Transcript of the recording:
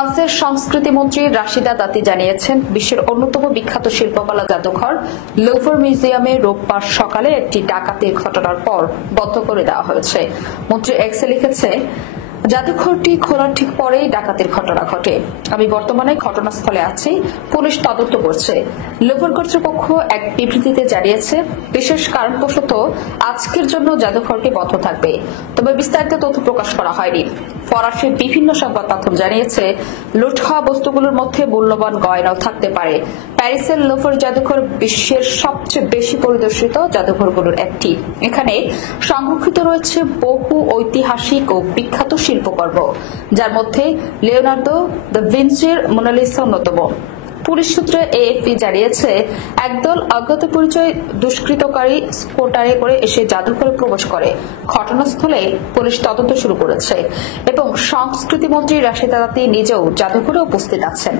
ফ্রান্সের সংস্কৃতি মন্ত্রী রাশিদা দাতি জানিয়েছেন, বিশ্বের অন্যতম বিখ্যাত শিল্পকলা জাদুঘর লুভর মিউজিয়ামে রোববার সকালে একটি ডাকাতির ঘটনার পর বন্ধ করে দেওয়া হয়েছে। মন্ত্রী এক্সে লিখেছে, জাদুঘরটি খোলার ঠিক পরেই ডাকাতির ঘটনা ঘটে। আমি বর্তমানে ঘটনাস্থলে আছি, পুলিশ তদন্ত করছে। লুভর কর্তৃপক্ষ এক বিবৃতিতে জানিয়েছে, বিশেষ কারণবশত আজকের জন্য জাদুঘরটি বন্ধ থাকবে, তবে বিস্তারিত তথ্য প্রকাশ করা হয়নি। ফরাসির বিভিন্ন সংবাদ মাধ্যম জানিয়েছে, লুট হওয়া বস্তুগুলোর মধ্যে মূল্যবান গয়নাও থাকতে পারে। প্যারিসের লুভর জাদুঘর বিশ্বের সবচেয়ে বেশি পরিদর্শিত জাদুঘরগুলোর একটি। এখানে সংরক্ষিত রয়েছে বহু ঐতিহাসিক ও বিখ্যাত শিল্পকর্ম, যার মধ্যে লিওনার্দো দ্য ভিঞ্চির মোনালিসা অন্যতম। পুলিশ সূত্রে এএফপি জানিয়েছে, একদল অজ্ঞাত পরিচয় দুষ্কৃতকারী স্কুটারে করে এসে জাদুঘরে প্রবেশ করে। ঘটনাস্থলে পুলিশ তদন্ত শুরু করেছে এবং সংস্কৃতি মন্ত্রী রাশিদা দাতি নিজেও জাদুঘরে উপস্থিত আছেন।